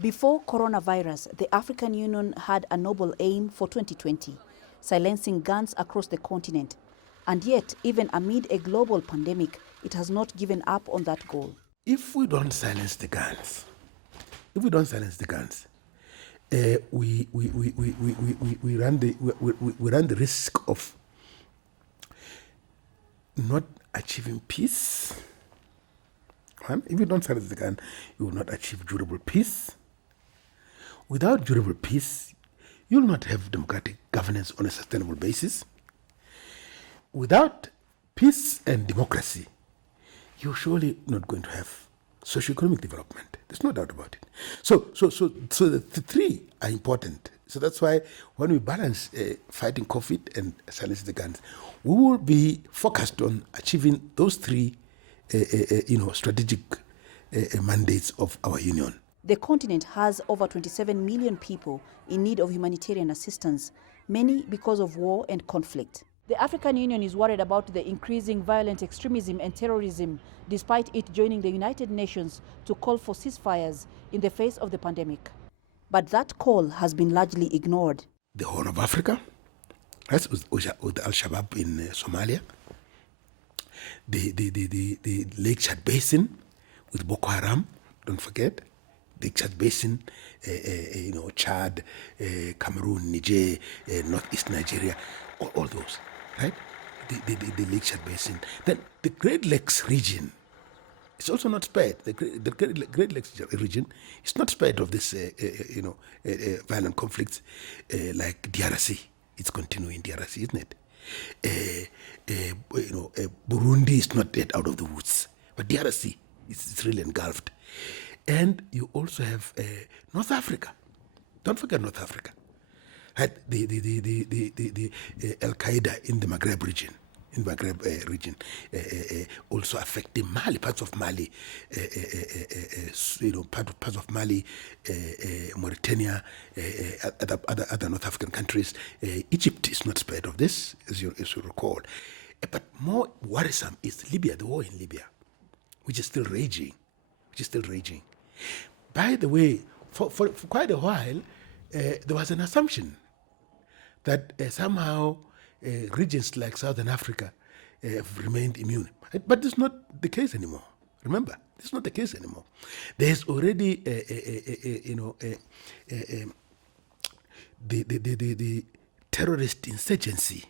Before coronavirus, the African Union had a noble aim for 2020, silencing guns across the continent. And yet, even amid a global pandemic, it has not given up on that goal. If we don't silence the guns, we run the risk of not achieving peace. If you don't silence the gun, you will not achieve durable peace. Without durable peace, you will not have democratic governance on a sustainable basis. Without peace and democracy, you're surely not going to have socio-economic development. There's no doubt about it. So the three are important. So that's why when we balance fighting COVID and silencing the guns, we will be focused on achieving those three strategic mandates of our union. The continent has over 27 million people in need of humanitarian assistance, many because of war and conflict. The African Union is worried about the increasing violent extremism and terrorism, despite it joining the United Nations to call for ceasefires in the face of the pandemic. But that call has been largely ignored. The Horn of Africa, that's with Al-Shabaab in Somalia, the Lake Chad Basin with Boko Haram, don't forget, the Chad Basin, Chad, Cameroon, Niger, Northeast Nigeria, all those, right? The Lake Chad Basin. Then the Great Lakes region is also not spared. The Great Lakes region is not spared of this, violent conflicts like DRC. It's continuing DRC, isn't it? Burundi is not yet out of the woods, but DRC is really engulfed. And you also have North Africa. Don't forget North Africa. Right? The Al Qaeda in the Maghreb region, also affecting Mali, parts of Mali, parts of Mali, Mauritania, other North African countries. Egypt is not spared of this, as you recall. But more worrisome is Libya, the war in Libya, which is still raging. By the way, for quite a while, there was an assumption that somehow regions like Southern Africa have remained immune. But this is not the case anymore. Remember, this is not the case anymore. There's already the terrorist insurgency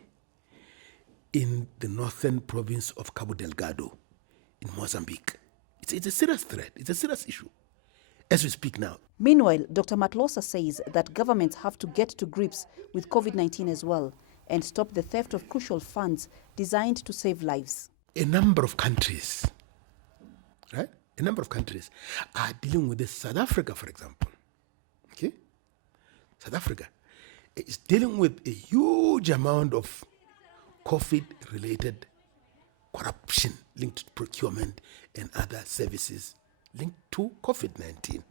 in the northern province of Cabo Delgado in Mozambique. It's a serious threat. It's a serious issue as we speak now. Meanwhile, Dr. Matlosa says that governments have to get to grips with COVID-19 as well and stop the theft of crucial funds designed to save lives. A number of countries are dealing with this. South Africa, for example. Okay? South Africa is dealing with a huge amount of COVID-related corruption linked to procurement and other services linked to COVID-19.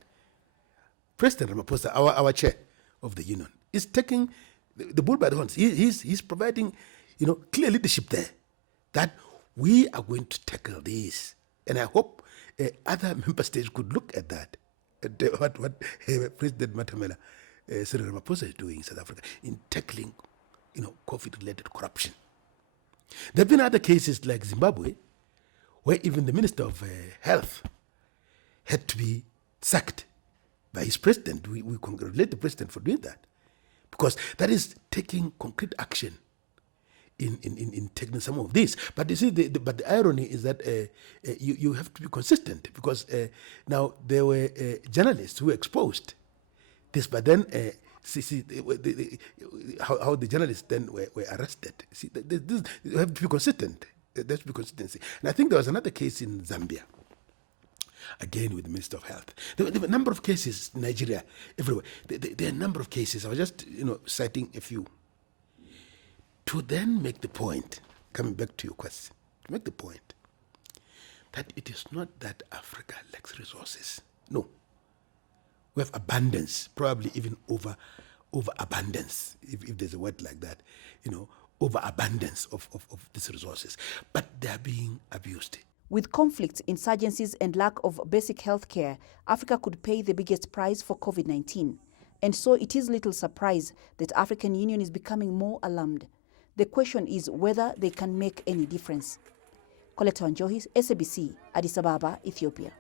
President Ramaphosa, our chair of the union, is taking the bull by the horns. He's providing, clear leadership there that we are going to tackle this. And I hope other member states could look at that, what President Matamela, Cyril Ramaphosa is doing in South Africa in tackling, COVID-related corruption. There have been other cases like Zimbabwe, where even the Minister of Health had to be sacked by his president. We congratulate the president for doing that, because that is taking concrete action in taking some of this. But you see, but the irony is that you have to be consistent, because now there were journalists who exposed this, but then how the journalists then were arrested. See, you have to be consistent. There has to be consistency. And I think there was another case in Zambia, again with the Minister of Health. There were a number of cases in Nigeria, everywhere. There are a number of cases. I was just citing a few. To then make the point, coming back to your question, to make the point that it is not that Africa lacks resources. No. We have abundance, probably even overabundance, if there's a word like that, overabundance of these resources. But they are being abused. With conflicts, insurgencies, and lack of basic health care, Africa could pay the biggest price for COVID-19. And so it is little surprise that African Union is becoming more alarmed. The question is whether they can make any difference. Coletta Wanjohi, SABC, Addis Ababa, Ethiopia.